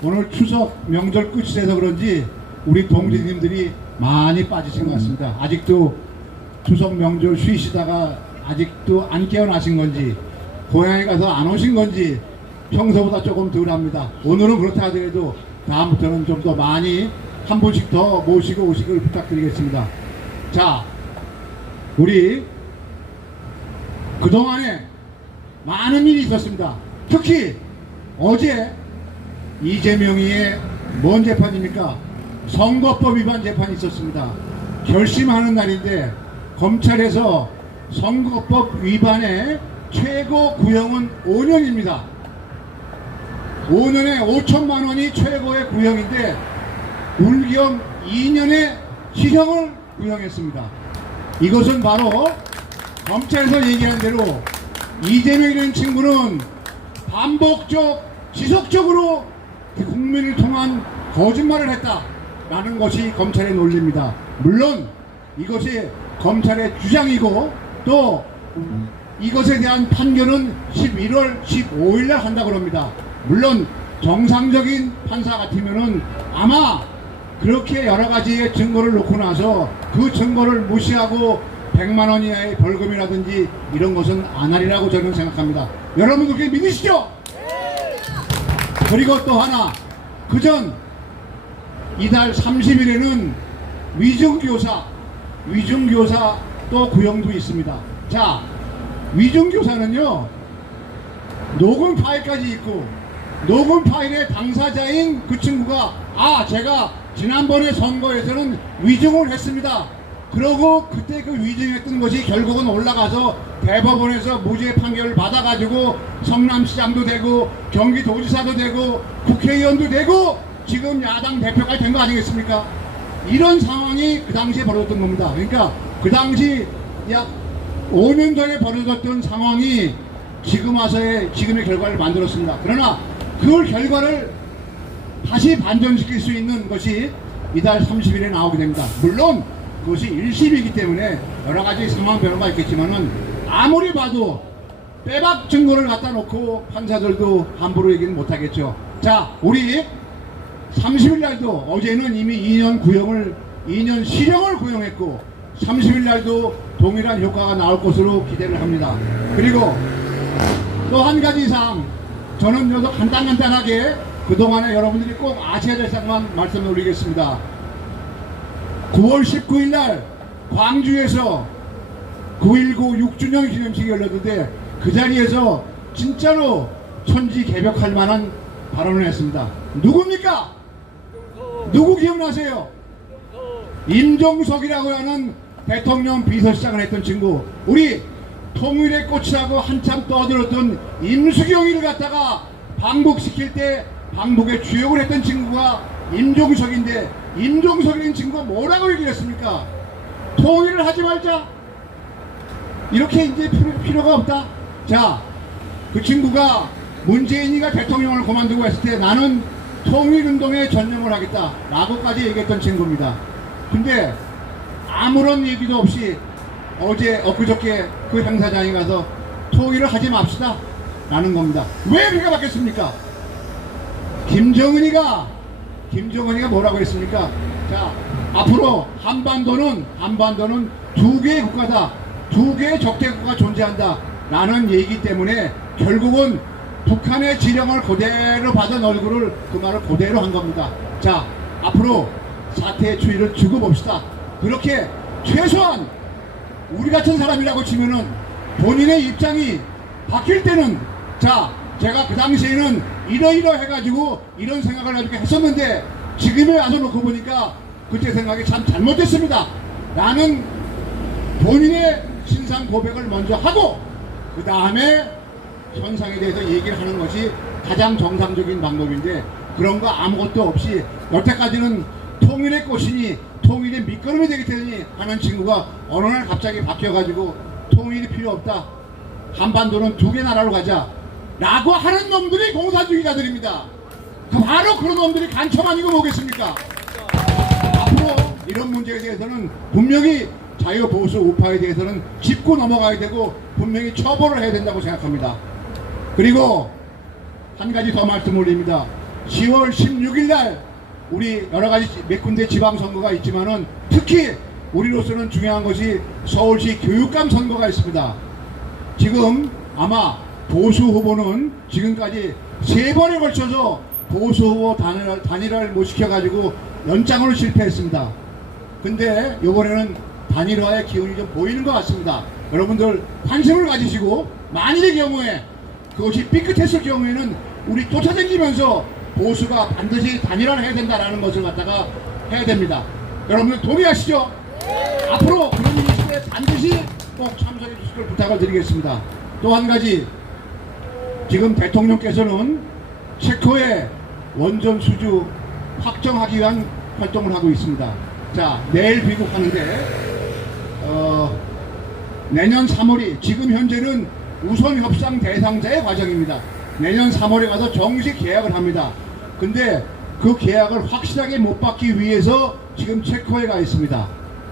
오늘 추석 명절 끝이라서 그런지 우리 동지님들이 많이 빠지신 것 같습니다. 아직도 추석 명절 쉬시다가 아직도 안 깨어나신 건지 고향에 가서 안 오신 건지 평소보다 조금 덜합니다. 오늘은 그렇다 하더라도 다음부터는 좀 더 많이 한 분씩 더 모시고 오시길 부탁드리겠습니다. 자, 우리 그동안에 많은 일이 있었습니다. 특히 어제 이재명이의 뭔 재판입니까? 선거법 위반 재판이 있었습니다. 결심하는 날인데 검찰에서 선거법 위반의 최고 구형은 5년입니다. 5년에 5천만 원이 최고의 구형인데 불경 2년의 실형을 구형했습니다. 이것은 바로 검찰에서 얘기한 대로 이재명이라는 친구는 반복적, 지속적으로 국민을 통한 거짓말을 했다라는 것이 검찰의 논리입니다. 물론 이것이 검찰의 주장이고 또 이것에 대한 판결은 11월 15일 날 한다고 합니다. 물론 정상적인 판사 같으면은 아마 그렇게 여러 가지의 증거를 놓고 나서 그 증거를 무시하고 100만 원 이하의 벌금이라든지 이런 것은 안 하리라고 저는 생각합니다. 여러분 그렇게 믿으시죠? 그리고 또 하나, 그전 이달 30일에는 위증교사 또 구형도 있습니다. 자, 위증교사는요, 녹음 파일까지 있고, 녹음 파일의 당사자인 그 친구가 제가 지난번에 선거에서는 위증을 했습니다. 그러고 그때 그 위증했던 것이 결국은 올라가서 대법원에서 무죄 판결을 받아가지고 성남시장도 되고 경기도지사도 되고 국회의원도 되고 지금 야당 대표까지 된 거 아니겠습니까? 이런 상황이 그 당시에 벌어졌던 겁니다. 그러니까 그 당시 약 5년 전에 벌어졌던 상황이 지금 와서의 지금의 결과를 만들었습니다. 그러나 그 결과를 다시 반전시킬 수 있는 것이 이달 30일에 나오게 됩니다. 물론 그것이 1심이기 때문에 여러 가지 상황 변화가 있겠지만은 아무리 봐도 빼박 증거를 갖다 놓고 판사들도 함부로 얘기는 못하겠죠. 자, 우리 30일 날도 어제는 이미 2년 실형을 구형했고 30일 날도 동일한 효과가 나올 것으로 기대를 합니다. 그리고 또 한 가지 사항, 저는 여기서 간단하게 그동안에 여러분들이 꼭 아셔야 될 사항만 말씀을 올리겠습니다. 9월 19일 날 광주에서 9.19 6주년 기념식이 열렸는데 그 자리에서 진짜로 천지개벽할 만한 발언을 했습니다. 누굽니까? 누구 기억나세요? 임종석이라고 하는 대통령 비서실장을 했던 친구, 우리 통일의 꽃이라고 한참 떠들었던 임수경이를 갖다가 방북시킬 때 방북에 주역을 했던 친구가 임종석인데, 임종석이라는 친구가 뭐라고 얘기를 했습니까? 통일을 하지 말자, 이렇게 이제 필요가 없다. 자, 그 친구가 문재인이가 대통령을 그만두고 했을 때 나는 통일운동에 전념을 하겠다 라고까지 얘기했던 친구입니다. 근데 아무런 얘기도 없이 엊그저께 그 행사장에 가서 통일을 하지 맙시다 라는 겁니다. 왜 그렇게 바뀌었습니까? 김정은이가 뭐라고 했습니까? 자, 앞으로 한반도는 두 개의 국가다, 두 개의 적대국가가 존재한다 라는 얘기 때문에 결국은 북한의 지령을 그대로 받은 얼굴을 그 말을 그대로 한 겁니다. 자, 앞으로 사태의 추이를 두고 봅시다. 그렇게 최소한 우리 같은 사람이라고 치면은 본인의 입장이 바뀔 때는, 자, 제가 그 당시에는 이러 해가지고 이런 생각을 가지고 했었는데 지금에 와서 놓고 보니까 그때 생각이 참 잘못됐습니다 라는 본인의 신상 고백을 먼저 하고 그 다음에 현상에 대해서 얘기를 하는 것이 가장 정상적인 방법인데, 그런 거 아무것도 없이 여태까지는 통일의 꽃이니 통일의 밑거름이 되겠다니 하는 친구가 어느 날 갑자기 바뀌어가지고 통일이 필요 없다, 한반도는 두 개 나라로 가자 라고 하는 놈들이 공산주의자들입니다. 바로 그런 놈들이 간첩 아니고 뭐겠습니까? 앞으로 이런 문제에 대해서는 분명히 자유보수 우파에 대해서는 짚고 넘어가야 되고 분명히 처벌을 해야 된다고 생각합니다. 그리고 한 가지 더 말씀 올립니다. 10월 16일 날 우리 여러 가지 몇 군데 지방선거가 있지만은 특히 우리로서는 중요한 것이 서울시 교육감 선거가 있습니다. 지금 아마 보수 후보는 지금까지 3번에 걸쳐서 보수 후보 단일화를 못 시켜가지고 연장으로 실패했습니다. 근데 이번에는 단일화의 기운이 좀 보이는 것 같습니다. 여러분들 관심을 가지시고 만일의 경우에 그것이 삐끗했을 경우에는 우리 쫓아다니면서 보수가 반드시 단일화를 해야 된다는 것을 갖다가 해야 됩니다. 여러분들 동의하시죠? 네. 앞으로 그런 일이 있을 때 반드시 꼭 참석해 주실 걸 부탁을 드리겠습니다. 또 한 가지, 지금 대통령께서는 체코의 원전 수주 확정하기 위한 활동을 하고 있습니다. 자, 내일 귀국하는데 내년 3월이 지금 현재는 우선 협상 대상자의 과정입니다. 내년 3월에 가서 정식 계약을 합니다. 근데 그 계약을 확실하게 못 받기 위해서 지금 체코에 가 있습니다.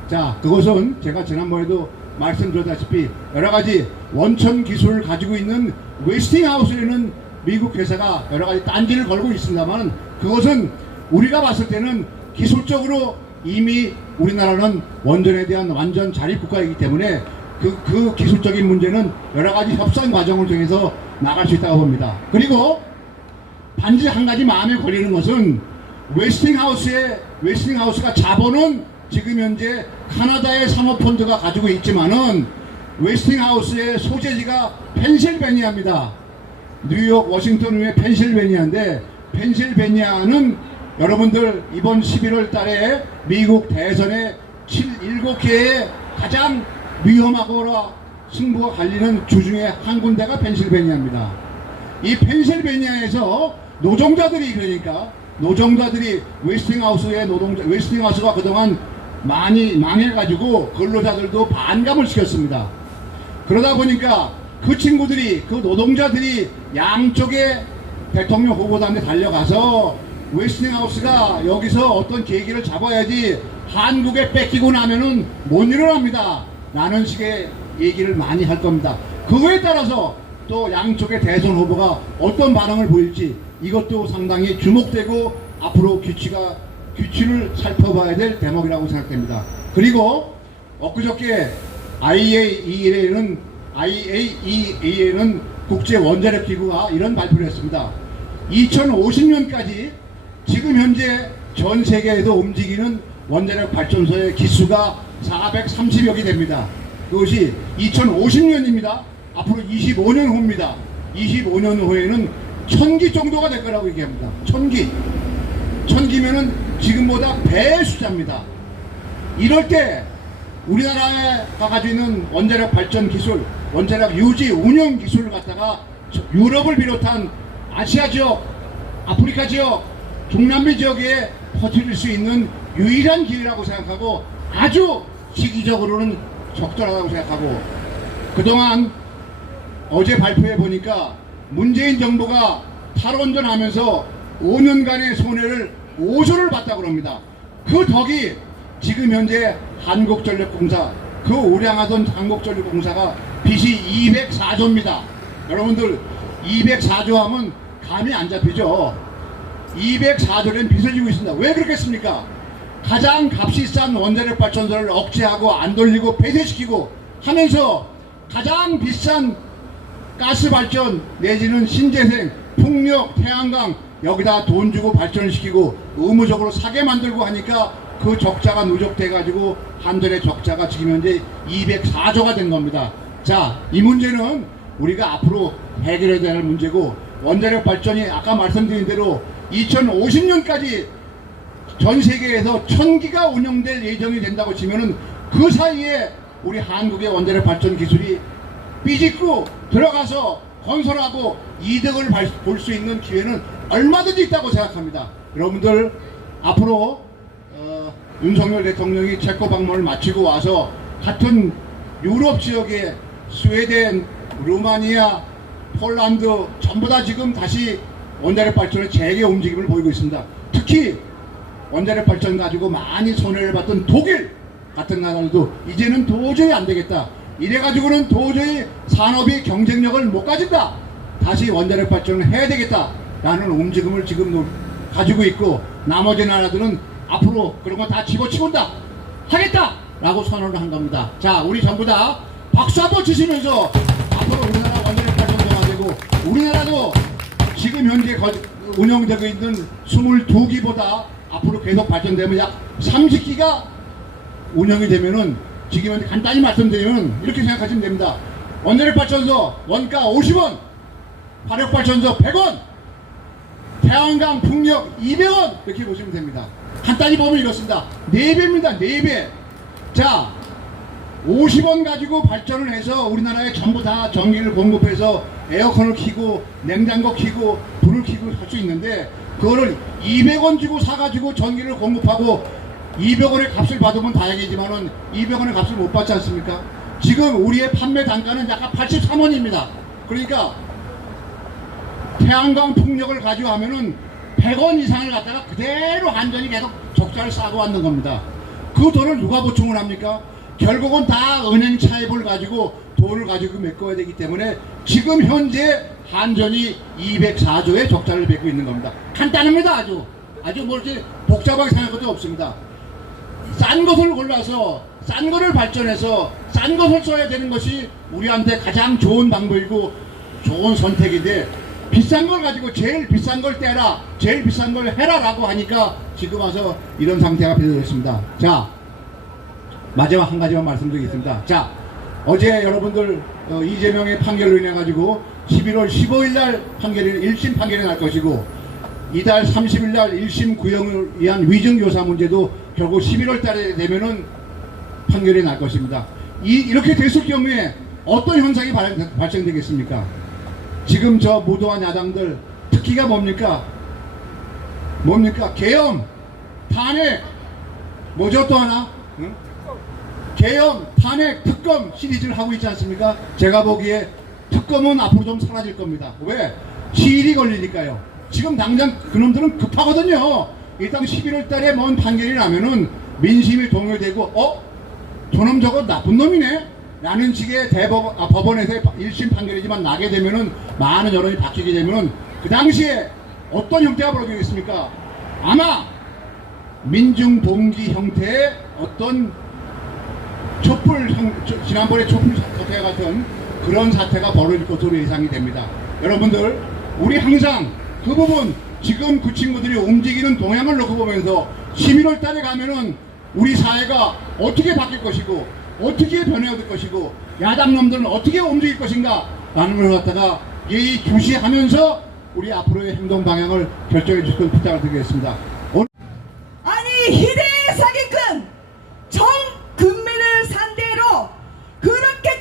자, 그것은 제가 지난번에도 말씀드렸다시피 여러가지 원천 기술을 가지고 있는 웨스팅하우스에는 미국 회사가 여러가지 딴지를 걸고 있습니다만, 그것은 우리가 봤을 때는 기술적으로 이미 우리나라는 원전에 대한 완전 자립국가이기 때문에 그 기술적인 문제는 여러가지 협상 과정을 통해서 나갈 수 있다고 봅니다. 그리고 반드시 한 가지 마음에 걸리는 것은 웨스팅하우스가 자본은 지금 현재 카나다의 상업펀드가 가지고 있지만은 웨스팅하우스의 소재지가 펜실베니아입니다. 뉴욕, 워싱턴 외에 펜실베니아인데, 펜실베니아는 여러분들 이번 11월 달에 미국 대선에 7개의 가장 위험하거나 승부가 갈리는 주 중에 한 군데가 펜실베니아입니다. 이 펜실베니아에서 노동자들이 웨스팅하우스가 그동안 많이 망해가지고 근로자들도 반감을 시켰습니다. 그러다 보니까 그 노동자들이 양쪽에 대통령 후보단에 달려가서 웨스팅하우스가 여기서 어떤 계기를 잡아야지 한국에 뺏기고 나면은 못 일어납니다 라는 식의 얘기를 많이 할 겁니다. 그거에 따라서 또 양쪽의 대선 후보가 어떤 반응을 보일지 이것도 상당히 주목되고 앞으로 규칙을 살펴봐야 될 대목이라고 생각됩니다. 그리고 엊그저께 IAEA는 국제원자력기구가 이런 발표를 했습니다. 2050년까지 지금 현재 전 세계에서 움직이는 원자력 발전소의 기수가 430여 개 됩니다. 그것이 2050년입니다. 앞으로 25년 후입니다. 25년 후에는 1000기 정도가 될 거라고 얘기합니다. 1000기면은 지금보다 배의 숫자입니다. 이럴 때 우리나라가 가지고 있는 원자력 발전 기술, 원자력 유지 운영 기술을 갖다가 유럽을 비롯한 아시아 지역, 아프리카 지역, 중남미 지역에 퍼뜨릴 수 있는 유일한 기회라고 생각하고 아주 시기적으로는 적절하다고 생각하고, 그동안 어제 발표해 보니까 문재인 정부가 탈원전하면서 5년간의 손해를 5조를 봤다고 합니다. 그 덕이 지금 현재 한국전력공사, 그 우량하던 한국전력공사가 빚이 204조입니다. 여러분들 204조 하면 감이 안 잡히죠. 204조는 빚을 지고 있습니다. 왜 그렇겠습니까? 가장 값이 싼 원자력 발전소를 억제하고 안 돌리고 폐쇄시키고 하면서 가장 비싼 가스 발전 내지는 신재생, 풍력, 태양광 여기다 돈 주고 발전을 시키고 의무적으로 사게 만들고 하니까 그 적자가 누적돼 가지고 한전의 적자가 지금 현재 204조가 된 겁니다. 자, 이 문제는 우리가 앞으로 해결해야 될 문제고, 원자력 발전이 아까 말씀드린 대로 2050년까지 전 세계에서 1000기가 운영될 예정이 된다고 치면은 그 사이에 우리 한국의 원자력 발전 기술이 삐짓고 들어가서 건설하고 이득을 볼 수 있는 기회는 얼마든지 있다고 생각합니다. 여러분들 앞으로 윤석열 대통령이 체코 방문을 마치고 와서 같은 유럽 지역의 스웨덴, 루마니아, 폴란드 전부 다 지금 다시 원자력 발전의 재개 움직임을 보이고 있습니다. 특히 원자력 발전 가지고 많이 손해를 봤던 독일 같은 나라들도 이제는 도저히 안 되겠다, 이래가지고는 도저히 산업이 경쟁력을 못 가진다, 다시 원자력 발전을 해야 되겠다 라는 움직임을 지금 가지고 있고 나머지 나라들은 앞으로 그런 거 다 집어치운다 하겠다 라고 선언을 한 겁니다. 자, 우리 전부 다 박수 한번 치시면서 앞으로 우리나라 원자력 발전소가 되고 우리나라도 지금 현재 운영되고 있는 22기보다 앞으로 계속 발전되면 약 30기가 운영이 되면은 지금 현재 간단히 말씀드리면 이렇게 생각하시면 됩니다. 원자력 발전소 원가 50원, 화력 발전소 100원, 태양광 풍력 200원 이렇게 보시면 됩니다. 간단히 보면 이렇습니다. 4배입니다. 4배. 자, 50원 가지고 발전을 해서 우리나라에 전부 다 전기를 공급해서 에어컨을 켜고 냉장고 켜고 불을 켜고 할 수 있는데 그거를 200원 주고 사가지고 전기를 공급하고 200원의 값을 받으면 다행이지만은 200원의 값을 못 받지 않습니까? 지금 우리의 판매 단가는 약간 83원입니다. 그러니까 태양광 풍력을 가지고 하면은 100원 이상을 갖다가 그대로 한전이 계속 적자를 싸고 왔는 겁니다. 그 돈을 누가 보충을 합니까? 결국은 다 은행 차입을 가지고 돈을 가지고 메꿔야 되기 때문에 지금 현재 한전이 204조의 적자를 맺고 있는 겁니다. 간단합니다. 아주 뭐 이렇게 복잡하게 생각할 것도 없습니다. 싼 것을 골라서 싼 거를 발전해서 싼 것을 써야 되는 것이 우리한테 가장 좋은 방법이고 좋은 선택인데 비싼 걸 가지고 제일 비싼 걸 떼라, 제일 비싼 걸 해라 라고 하니까 지금 와서 이런 상태가 빚어졌습니다. 자, 마지막 한 가지만 말씀드리겠습니다. 자, 어제 여러분들 이재명의 판결로 인해 가지고 11월 15일 날 판결이 1심 판결이 날 것이고 이달 30일 날 1심 구형을 위한 위증교사 문제도 결국 11월 달에 되면은 판결이 날 것입니다. 이렇게 됐을 경우에 어떤 현상이 발생되겠습니까? 지금 저 무도한 야당들 특기가 뭡니까? 계엄, 탄핵, 뭐죠 또 하나? 응? 계엄, 탄핵, 특검 시리즈를 하고 있지 않습니까? 제가 보기에 특검은 앞으로 좀 사라질 겁니다. 왜? 시일이 걸리니까요. 지금 당장 그놈들은 급하거든요. 일단 11월 달에 뭔 판결이 나면은 민심이 동요되고 저놈 저거 나쁜 놈이네 라는 식의 법원에서의 1심 판결이지만 나게 되면은 많은 여론이 바뀌게 되면은 그 당시에 어떤 형태가 벌어지겠습니까? 아마 민중동기 형태의 어떤 지난번에 촛불 사태 같은 그런 사태가 벌어질 것으로 예상이 됩니다. 여러분들, 우리 항상 그 부분 지금 그 친구들이 움직이는 동향을 놓고 보면서 11월 달에 가면은 우리 사회가 어떻게 바뀔 것이고 어떻게 변해야 것이고 야당 놈들은 어떻게 움직일 것인가 라는 걸 갖다가 예의주시하면서 우리 앞으로의 행동 방향을 결정해 주시길 부탁을 드리겠습니다. 아니, 희대의 사기꾼 정근민을 상대로 그렇게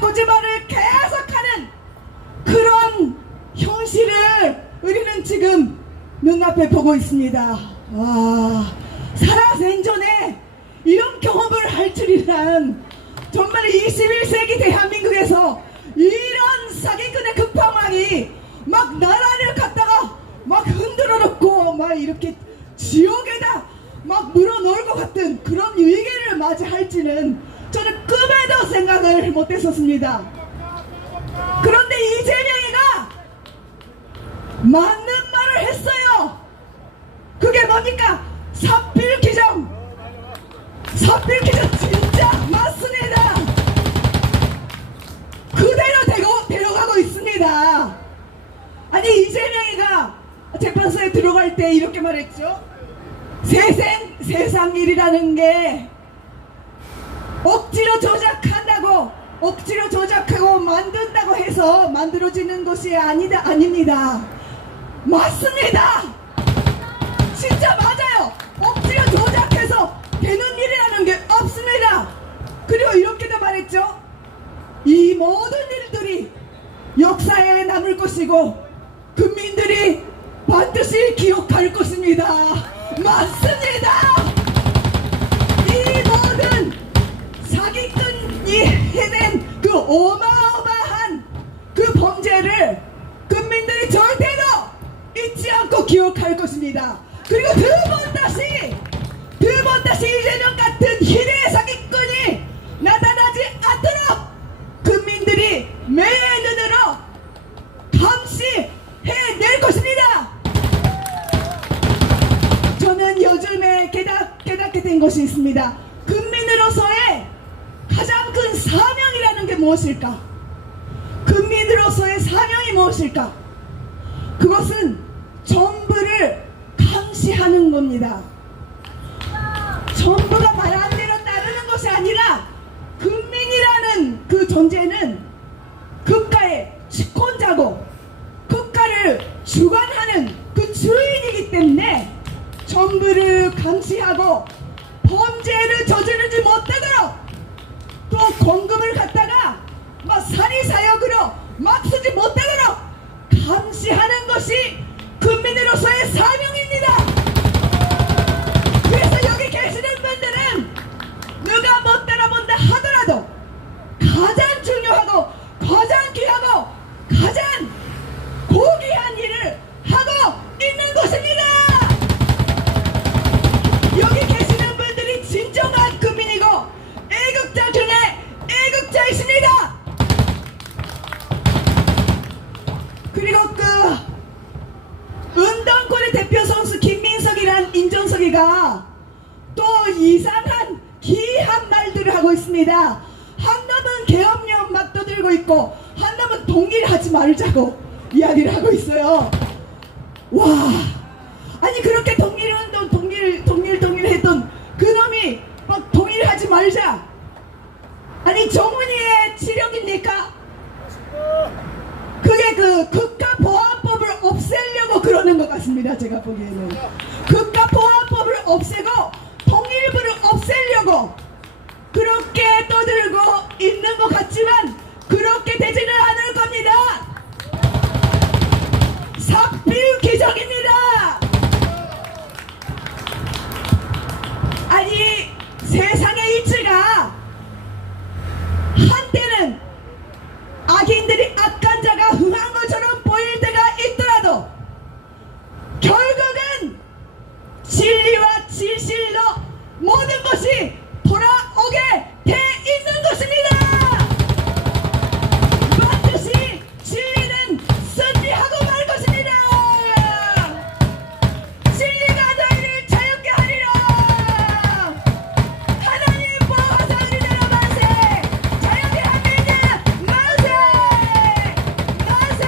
거짓말을 계속하는 그런 현실을 우리는 지금 눈앞에 보고 있습니다. 와, 살아생전에 이런 경험을 할 줄이란, 정말 21세기 대한민국에서 이런 사기꾼의 급방망이 막 나라를 갖다가 막 흔들어 놓고 막 이렇게 지옥에다 막 물어넣을 것 같은 그런 위기를 맞이할지는 저는 꿈에도 생각을 못했었습니다. 그런데 이재명이가 맞는 말을 했어요. 그게 뭡니까? 사필규정 진짜 맞습니다. 그대로 되어가고 있습니다. 아니, 이재명이가 재판소에 들어갈 때 이렇게 말했죠. 세상 일이라는 게 억지로 조작하고 만든다고 해서 만들어지는 것이 아닙니다. 맞습니다. 진짜 맞아요. 억지로 조작해서 되는 일이라는 게 없습니다. 그리고 이렇게도 말했죠. 이 모든 일들이 역사에 남을 것이고 국민들이 반드시 기억할 것입니다. 맞습니다. 이 모든 사기꾼이 해낸 그 어마어마한 그 범죄를 국민들이 절대로 잊지 않고 기억할 것입니다. 그리고 두 번 다시 이재명 같은 희대의 사기꾼이 나타나지 않도록 국민들이 매의 눈으로 감시해낼 것입니다. 기본적인 것이 있습니다. 국민으로서의 가장 큰 사명이라는 게 무엇일까? 국민으로서의 사명이 무엇일까? 그것은 정부를 감시하는 겁니다. 정부가 말하는 대로 따르는 것이 아니라 국민이라는 그 존재는 국가의 주권자고 국가를 주관하는 그 주인이기 때문에 정부를 감시하고 범죄를 저지르지 못하도록 또 공금을 갖다가 막 사리사욕으로 막 쓰지 못하도록 감시하는 것이 국민으로서의 사명입니다. 그래서 여기 계시는 분들은 누가 못 따라본다 하더라도 가장 중요하고 가장 귀하고 가장 고귀한 일을 하고 있는 것입니다. 여기 계시는 분들이 진정한 국민이고 애국자 중에 애국자이십니다. 그리고 그 운동권의 대표 선수 김민석이란 인정석이가 또 이상한 기이한 말들을 하고 있습니다. 한 놈은 계엄령 막 떠들고 있고 한 놈은 동일하지 말자고 이야기를 하고 있어요. 와, 아니 그렇게 동일운동 동일했던 그놈이 막 동일하지 말자. 아니 정훈이의 치력입니까? 그게 그 국가보안법을 없애려고 그러는 것 같습니다. 제가 보기에는 국가보안법을 없애고 통일부를 없애려고 그렇게 떠들고 있는 것 같지만 그렇게 되지는 않을 겁니다. 삭비기적입니다. 아니 세상의 이치가 한때는 악인들이 악한 자가 흥한 것처럼 보일 때가 있더라도 결국은 진리와 진실로 모든 것이 돌아오게 돼 있는 것입니다. 반드시 진리는 승리하고 말 것입니다. 진리가 너희를 자유케 하리라. 하나님 보호하사 우리나라 만세. 자유케 합니다. 만세. 만세.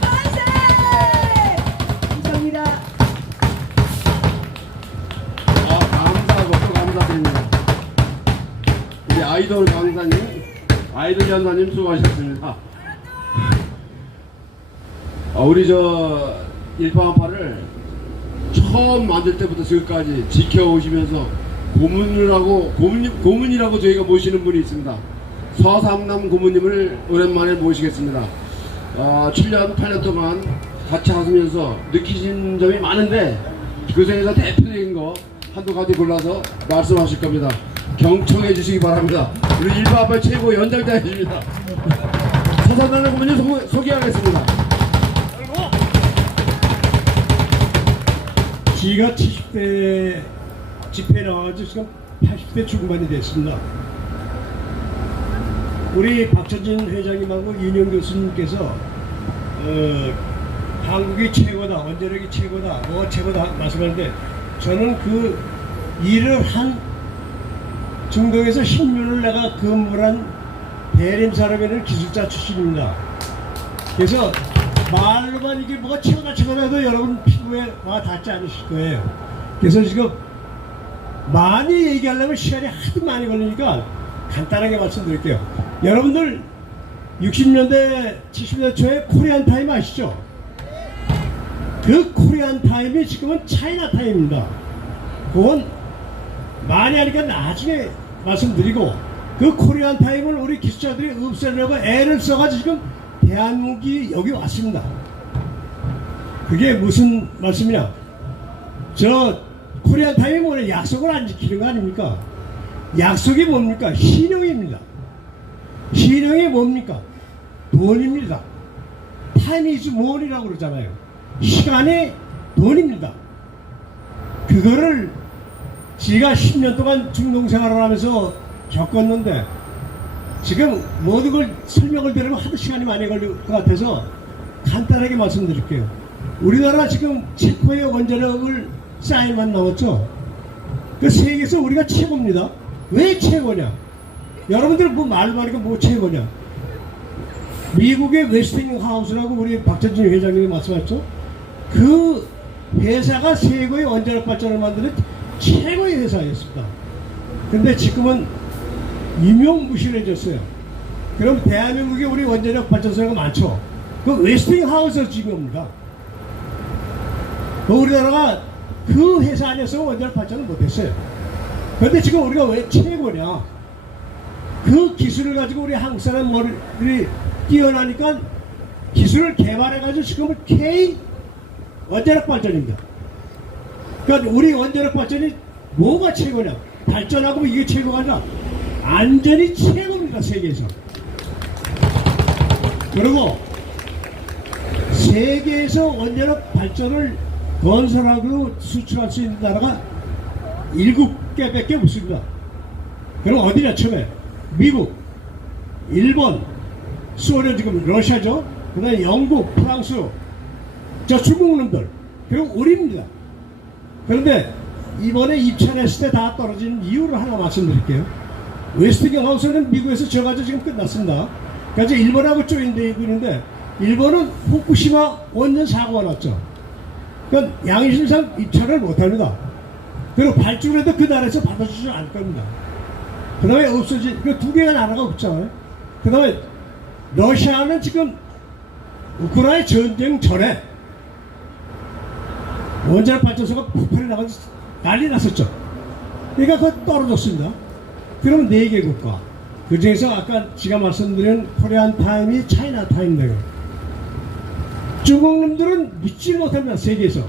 만세. 감사합니다. 감사하고 또 감사드립니다. 우리 아이돌 강사님, 아이돌 전사님 수고하셨습니다. 우리 저 일파만파를 처음 만들 때부터 지금까지 지켜오시면서 고문이라고 저희가 모시는 분이 있습니다. 서삼남 고문님을 오랜만에 모시겠습니다. 7년, 8년 동안 같이 하시면서 느끼신 점이 많은데 그 중에서 대표적인 거 한두 가지 골라서 말씀하실 겁니다. 경청해 주시기 바랍니다. 우리 일파만파 최고 연장자이십니다. 서삼남 고문님 소개하겠습니다. 지가 70대 집회에 나와가지고 지금 80대 중반이 됐습니다. 우리 박천진 회장님하고 윤영 교수님께서 한국이 최고다, 원자력이 최고다, 뭐가 최고다 말씀하는데 저는 그 일을 한 중동에서 10년을 내가 근무를 한 대림 산업에는 기술자 출신입니다. 그래서 말로만 이게 뭐가 최고다 해도 여러분 피부에 와 닿지 않으실 거예요. 그래서 지금 많이 얘기하려면 시간이 하도 많이 걸리니까 간단하게 말씀드릴게요. 여러분들 60년대 70년대 초에 코리안 타임 아시죠? 그 코리안 타임이 지금은 차이나 타임입니다. 그건 많이 하니까 나중에 말씀드리고 그 코리안 타임을 우리 기술자들이 없애려고 애를 써가지고 지금 대한민국이 여기 왔습니다. 그게 무슨 말씀이냐? 저 코리안 타임이 뭐냐? 약속을 안 지키는 거 아닙니까? 약속이 뭡니까? 신용입니다. 신용이 뭡니까? 돈입니다. 타임 이즈 money라고 그러잖아요. 시간이 돈입니다. 그거를 지가 10년 동안 중동 생활을 하면서 겪었는데 지금 모든 걸 설명을 드리면 하도 시간이 많이 걸릴 것 같아서 간단하게 말씀드릴게요. 우리나라 지금 체코의 원자력을 쌓인만 남았죠. 그 세계에서 우리가 최고입니다. 왜 최고냐? 여러분들 뭐 말로 하니까 뭐 최고냐? 미국의 웨스팅하우스라고 우리 박전진 회장님이 말씀하셨죠? 그 회사가 세계의 원자력 발전을 만드는 최고의 회사였습니다. 근데 지금은 유명무실해졌어요. 그럼 대한민국에 우리 원자력 발전소가 많죠. 그 웨스팅하우스 지금입니다. 우리나라가 그 회사 안에서 원자력 발전을 못했어요. 그런데 지금 우리가 왜 최고냐? 그 기술을 가지고 우리 한국 사람들이 뛰어나니까 기술을 개발해가지고 지금은 K 원자력 발전입니다. 그러니까 우리 원자력 발전이 뭐가 최고냐? 발전하고 이게 최고가 아니라 안전이 최고입니다. 세계에서. 그리고 세계에서 원자력 발전을 건설하고 수출할 수 있는 나라가 7개밖에 없습니다. 그럼 어디냐? 처음에 미국, 일본, 소련, 지금 러시아죠. 그 다음에 영국, 프랑스, 저 중국 놈들, 그리고 우리입니다. 그런데 이번에 입찰했을 때 다 떨어진 이유를 하나 말씀드릴게요. 웨스팅하우스는 미국에서 져가지고 지금 끝났습니다. 그래서 일본하고 조인되고 있는데 일본은 후쿠시마 원전 사고가 났죠. 그러니까 양심상 입찰을 못합니다. 그리고 발주를 해도 그 나라에서 받아주지 않을 겁니다. 그 다음에 없어진, 그 두 개가 나라가 없잖아요. 그 다음에 러시아는 지금 우크라이나 전쟁 전에 원자력 발전소가 폭발이 나가서 난리 났었죠. 그러니까 그거 떨어졌습니다. 그러면 4개 국가. 그 중에서 아까 제가 말씀드린 코리안 타임이 차이나 타임이에요. 중국 놈들은 믿지 못합니다. 세계에서.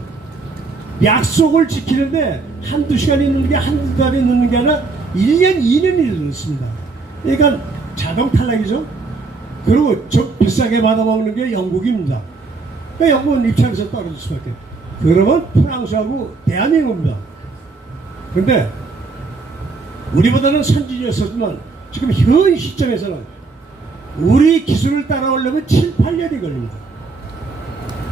약속을 지키는데 한두 시간이 늦는 게 한두 달이 늦는 게 아니라 1년, 2년이 늦습니다. 그러니까 자동 탈락이죠. 그리고 저 비싸게 받아먹는 게 영국입니다. 그러니까 영국은 입찰에서 떨어질 수밖에. 그러면 프랑스하고 대한민국입니다. 근데 우리보다는 선진이었었지만 지금 현 시점에서는 우리 기술을 따라오려면 7, 8년이 걸립니다.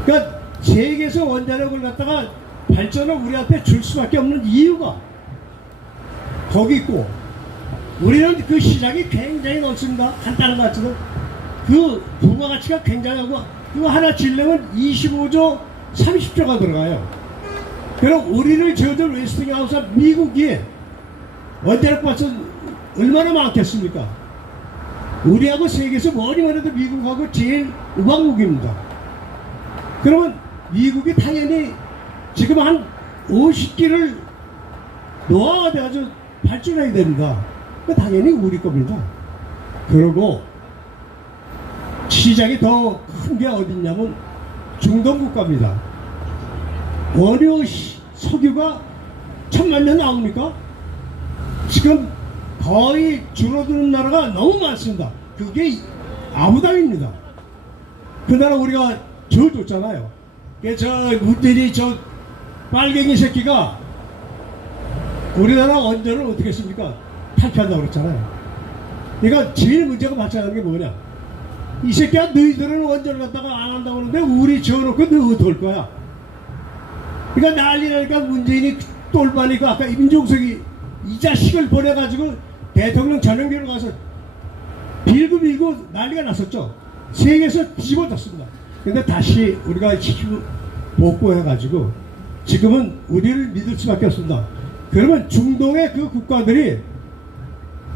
그러니까 세계에서 원자력을 갖다가 발전을 우리한테 줄 수밖에 없는 이유가 거기 있고, 우리는 그 시장이 굉장히 넓습니다. 간단한 것 같지만 그 부가가치가 굉장하고 그거 하나 지려면 25조 30조가 들어가요. 그럼 우리를 저들 웨스팅하우스 미국이 원자력 발전 얼마나 많겠습니까? 우리하고 세계에서 뭐니 뭐래도 미국하고 제일 우방국입니다. 그러면 미국이 당연히 지금 한 50기를 노화가 돼가지고 발전해야 됩니다. 그 당연히 우리 겁니다. 그리고 시장이 더 큰 게 어딨냐면 중동 국가입니다. 원유 석유가 1000만 년 나옵니까? 지금 거의 줄어드는 나라가 너무 많습니다. 그게 아부다비입니다. 그 나라 우리가 저 줬잖아요. 저 문재인이 저 빨갱이 새끼가 우리나라 원전을 어떻게 했습니까? 탈피한다고 그랬잖아요. 그러니까 제일 문제가 발생하는 게 뭐냐? 이 새끼야, 너희들은 원전을 갖다가 안 한다고 하는데 우리 지어놓고 너 어떨 거야? 그러니까 난리 나니까 문재인이 똘바니까 아까 임종석이 이 자식을 보내가지고 대통령 전용기로 가서 빌고 난리가 났었죠. 세계에서 뒤집어졌습니다. 근데 다시 우리가 힘을 복구해가지고 지금은 우리를 믿을 수밖에 없습니다. 그러면 중동의 그 국가들이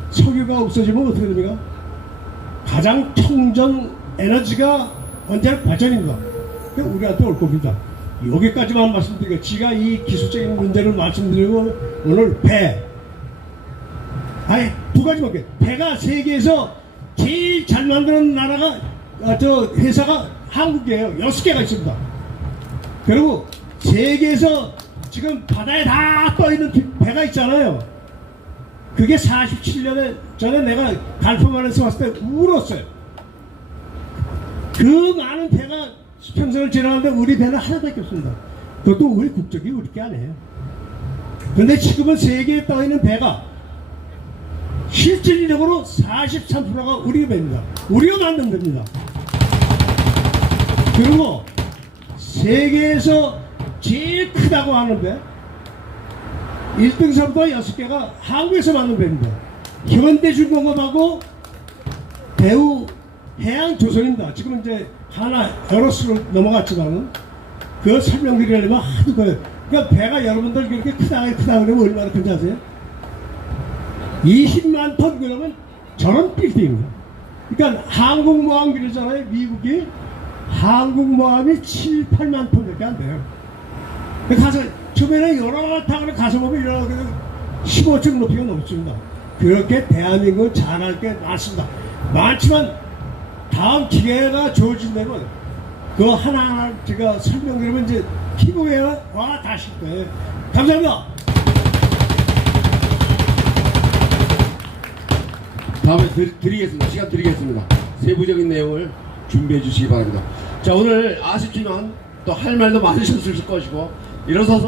석유가 없어지면 어떻게 됩니까? 가장 청정 에너지가 원자력 발전입니다. 우리한테 올 겁니다. 여기까지만 말씀드리고, 제가 이 기술적인 문제를 말씀드리고 오늘 배, 아니 두 가지 볼게요. 배가 세계에서 제일 잘 만드는 나라가 저 회사가 한국이에요. 6개가 있습니다. 그리고 세계에서 지금 바다에 다 떠있는 배가 있잖아요. 그게 47년 전에 내가 갈포만에서 왔을 때 울었어요. 그 많은 배가 수평선을 지나가는데 우리 배는 하나밖에 없습니다. 그것도 우리 국적이 우리 게 아니에요. 근데 지금은 세계에 떠있는 배가 실질적으로 43%가 우리 배입니다. 우리가 만든 배입니다. 그리고 세계에서 제일 크다고 하는 배, 1등선부터 6개가 한국에서 만든 배입니다. 현대중공업하고 대우 해양조선입니다. 지금 이제 하나 에로스로 넘어갔지만 그 설명드리려면 하도 거예요. 그러니까 배가 여러분들 그렇게 크다 그러면 얼마나 큰지 아세요? 20만 톤 그러면 저런 빌딩입니다. 그러니까 항공모함 그러잖아요. 미국이 항공모함이 7, 8만 톤밖에 안 돼요. 가서 주변에 여러 타고 가서 보면 이런 15층 높이가 넘습니다. 그렇게 대한민국은 잘할 게 많습니다. 많지만 다음 기회가 주어진다면 그거 하나하나 제가 설명드리면 이제 피부에 와 다실 거예요. 감사합니다. 다음에 드리겠습니다. 시간 드리겠습니다. 세부적인 내용을 준비해 주시기 바랍니다. 자, 오늘 아쉽지만 또 할 말도 많으셨을 것이고 일어서서